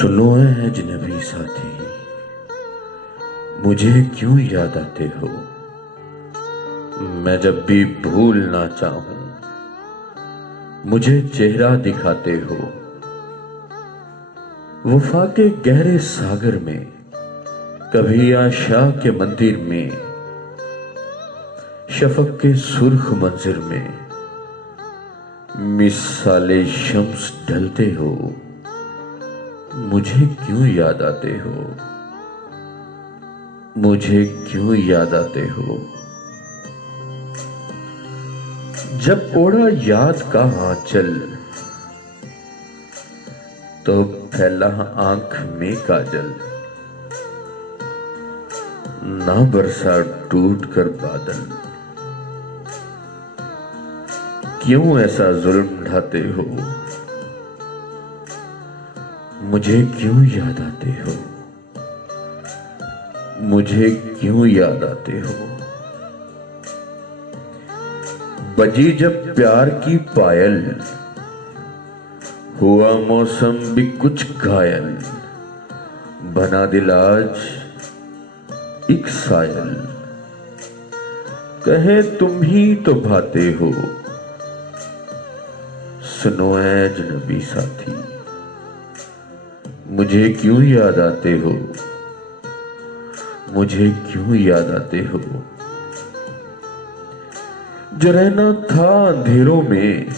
सुनो है अजनबी साथी, मुझे क्यों याद आते हो। मैं जब भी भूलना चाहूं मुझे चेहरा दिखाते हो। वफा के गहरे सागर में, कभी आशा के मंदिर में, शफक के सुर्ख मंजिर में मिसाले शम्स ढलते हो। मुझे क्यों याद आते हो, मुझे क्यों याद आते हो। जब ओढ़ा याद का आंचल तो फैला आंख में काजल। ना बरसा टूट कर बादल, क्यों ऐसा जुल्म ढाते हो। मुझे क्यों याद आते हो, मुझे क्यों याद आते हो। बजी जब प्यार की पायल, हुआ मौसम भी कुछ घायल। बना दिल आज एक सायल, कहे तुम ही तो भाते हो। सुनो है अजनबी साथी, मुझे क्यों याद आते हो, मुझे क्यों याद आते हो। जो रहना था अंधेरों में,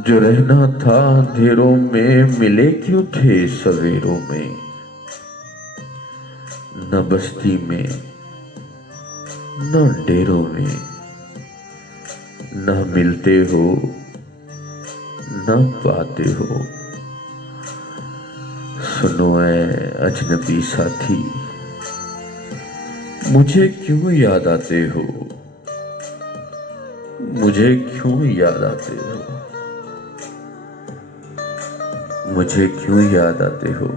जो रहना था अंधेरों में, मिले क्यों थे सवेरों में। न बस्ती में न डेरों में, न मिलते हो न पाते हो। सुनो है अजनबी साथी, मुझे क्यों याद आते हो, मुझे क्यों याद आते हो, मुझे क्यों याद आते हो।